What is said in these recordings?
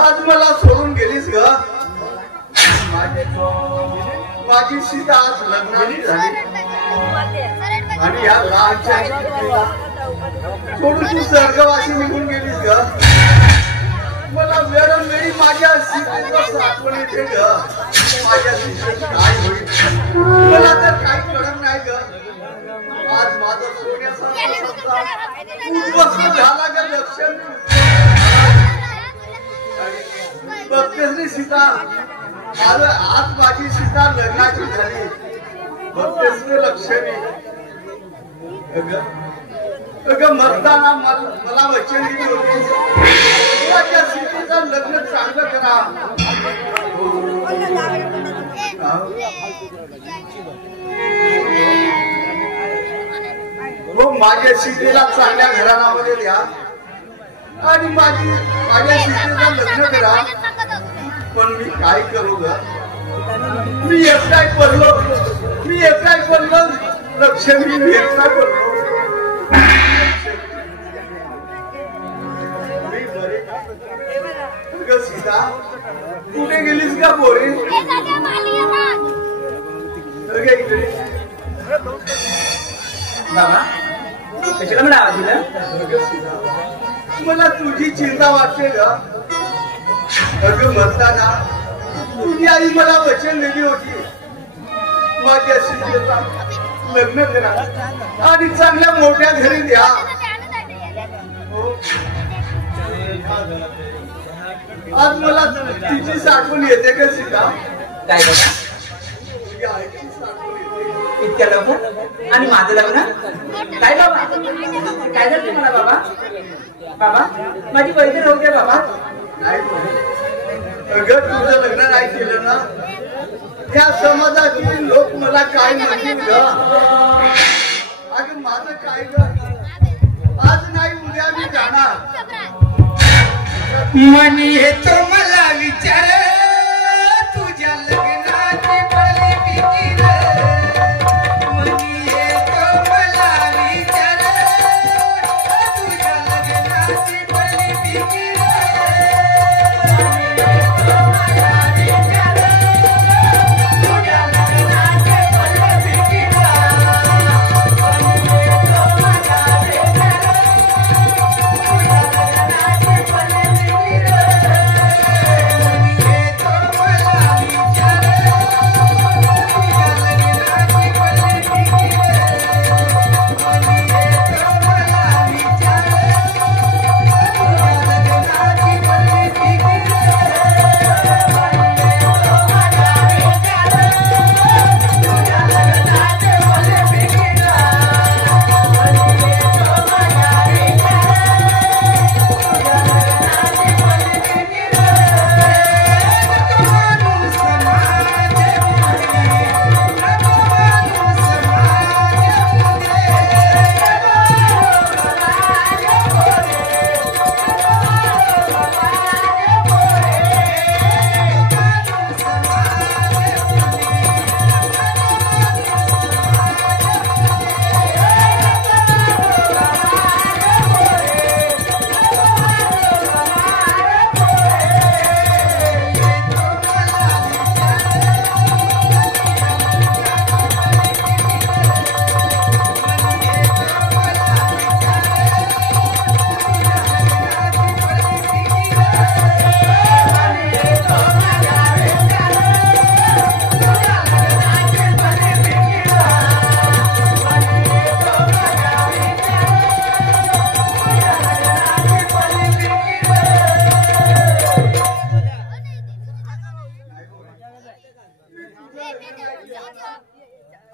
आज मला सोडून गेलीस ग. माझी सीता आज लग्नाची झाली आणि या लहानच्या सोडून तू स्वर्गवासी निघून गेलीस ग. मला वेळोवेळी माझ्या सीतेचं आठवण येते ग. माझ्या सीतेचं काय होईल मला तर काही कळत नाही ग. आज माझं सोन्यासारखा उद्ध्वस्त झाला ग लक्ष्मी. बघतेस सीता आज माझी सीता लग्नाची झाली. बघतेस लक्ष्मी अगं मरताना मला वचन दिली होती माझ्या सीतेचं लग्न चांगलं करा. हो माझ्या सीतेला चांगल्या घराण्यामध्ये द्या आणि माझ्या सीतेचं लग्न करा. पण मी काय करू ग. मी एकटाय पडलो लक्ष्मी. मी एकटाय पडलो. सीता कुठे गेलीस का पोरी. बाबा कशाला मला आवाज दिला. मला तुझी चिंता वाटते ग. अगं म्हणताना तुझी आई मला वचन दिली होती माझ्या सीतेचा लग्न करा आणि चांगल्या मोठ्या घरी द्या. आज मला तिची साठवण येते का सीता. काय बघा इतक्या लग्न आणि माझं लग्न काय बाबा काय झालं मला. बाबा माझी पैसे राहू द्या बाबा. नाही अगं तुझं लग्न नाही केलं ना त्या समाजातील लोक मला काय म्हणतील ग. अगं माझं काय ग. आज नाही उद्या मी जाणार. मनी येतो मला विचार तुझ्या लग्नाची भली फिकीर. मनी येतो मला विचार तुझ्या लग्नाची भली फिकीर.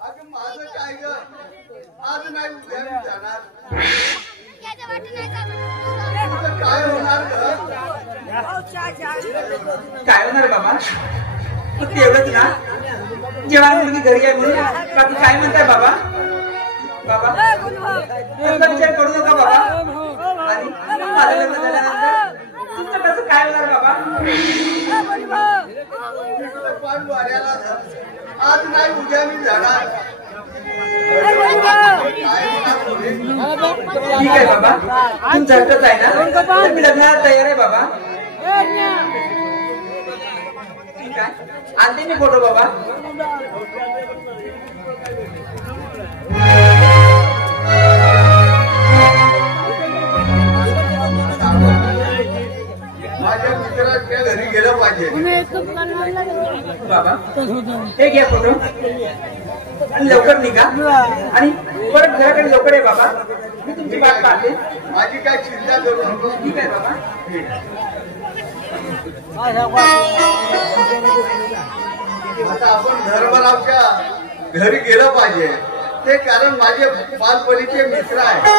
अगं माझं काय ग. आज नाही उद्या मी जाणार. काय होणार ग. काय होणार बाबा फक्त एवढंच ना. जेव्हा मुलगी घरी आहे म्हणून बाकी काय म्हणताय बाबा. बाबा विचार करू नका बाबा. आणि माझं लग्न झाल्यानंतर पान वाऱ्याला आज नाही उद्या मी जाणार. ठीक आहे बाबा, तुमचं हट्टच आहे ना, तर मी लग्नाला तयार आहे बाबा. ठीक आहे, आणते मी फोटो बाबा. माझ्या मित्राच्या घरी गेलं पाहिजे. बाबा हे घ्या फोटो आणि लवकर निघा आणि परत घराकडे लवकर आहे बाबा. मी तुमची वाट पाहते. माझी काय चिंता करू नको. ठीक आहे बाबा. आता आपण धर्मरावच्या घरी गेलं पाहिजे. ते कारण माझे बालपणीचे मित्र आहे.